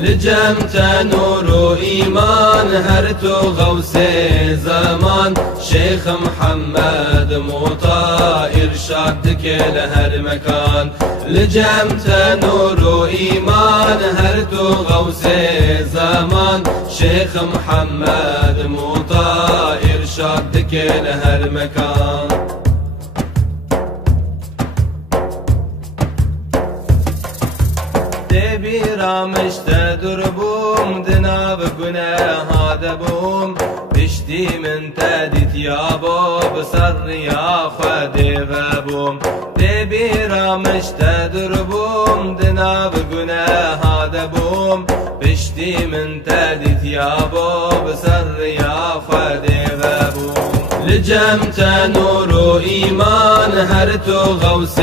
لجمت نور وإيمان هرت غوث زمان شيخ محمد موطا إرشادك لهر مكان لجمت نور وإيمان هرت غوث زمان شيخ محمد موطا إرشادك لهر مكان رامشت دربوم دناب گناه دبوم بشتی من تدیت یابو بسر یا خودی وبوم دبی رامشت دربوم دناب گناه دبوم بشتی من تدیت یابو بسر یا خودی وبوم لجمت نور وإيمان هرت غوث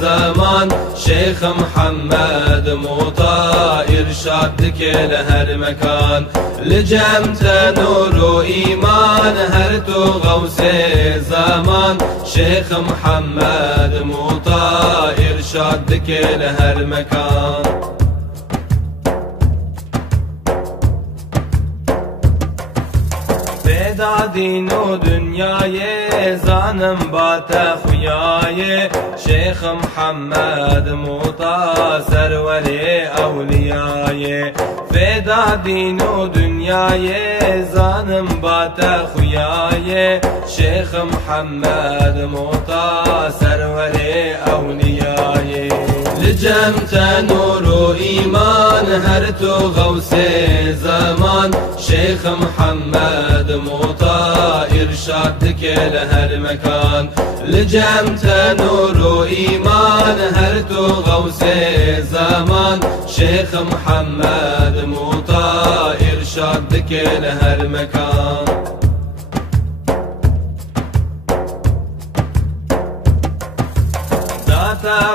زمان شيخ محمد موطا إرشادك لهر مكان لجمت نور وإيمان هرت غوث زمان شيخ محمد موطا إرشادك لهر مكان دین و دنیای زانم بات خویای شیخ محمد موطا سرور اولیای فدا دین و دنیای زانم بات خویای شیخ محمد موطا سرور اولیای لجمت نور وإيمان هرت غوث زمان شيخ محمد موطا إرشادك لهر مكان لجمت نور وإيمان هرت غوث زمان شيخ محمد موطا إرشادك لهر مكان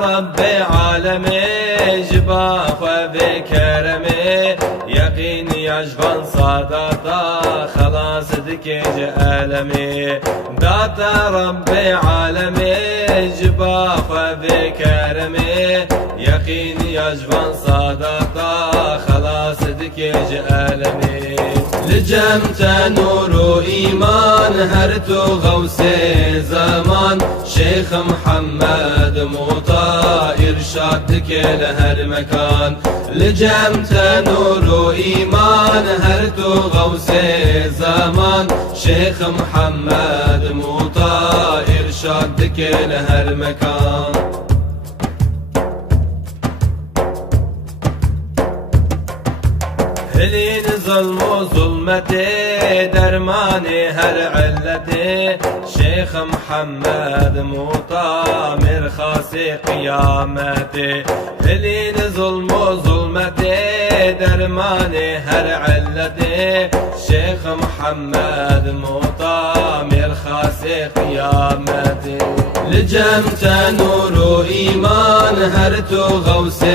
ربي عالمي جباخ وبكرمي يقين يجفن صاداتا خلاص دكيج ألمي داتا ربي عالمي جباخ وبكرمي يقين يجفن صاداتا خلاص دكيج ألمي لجمت نور وإيمان هرت غوث زمان شيخ محمد موطا إرشادك لهر مكان لجمت نور وإيمان هرت غوث زمان شيخ محمد موطا إرشادك لهر مكان هلين ظلم وظلمتي درماني هر علتي شيخ محمد موطا مرخاصي قيامتي هلين ظلم وظلمتي درماني هر علتي شيخ محمد موطا مرخاصي قيامتي لجمت نور وإيمان هرت غوث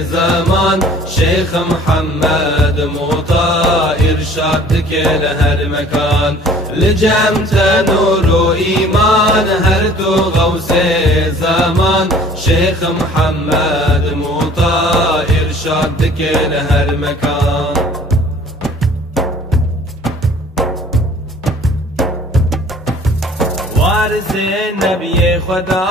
زمان شيخ محمد موطا إرشادك لهر مكان لجمت نور وإيمان هرت غوث زمان شيخ محمد موطا إرشادك لهر مكان وارث نبي خدا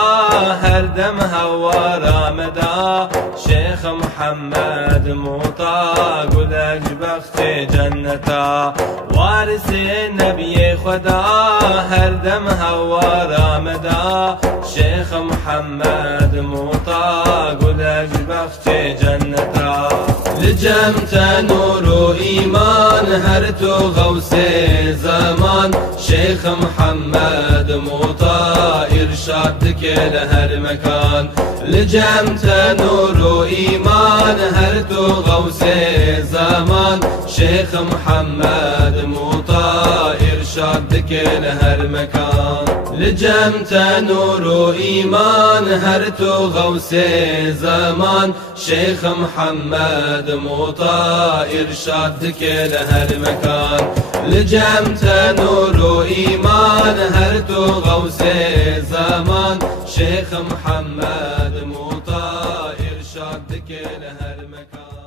هر دم هوا رامدا شيخ محمد موطا قلج بخت جنتا وارث نبي خدا هر دم هوا رامدا شيخ محمد موطا قلج بخت جنتا لجمت نور وإيمان هرت غوث زمان شيخ محمد موطا إرشادك لهر مكان لجمت نور وإيمان هرت غوث زمان شيخ محمد موطا إرشادك لهر مكان لجمت نور وإيمان هرت غوث زمان شيخ محمد موطا إرشادك لهر مكان لجمت نور وإيمان هرت غوث زمان شيخ محمد موطا إرشادك لهر مكان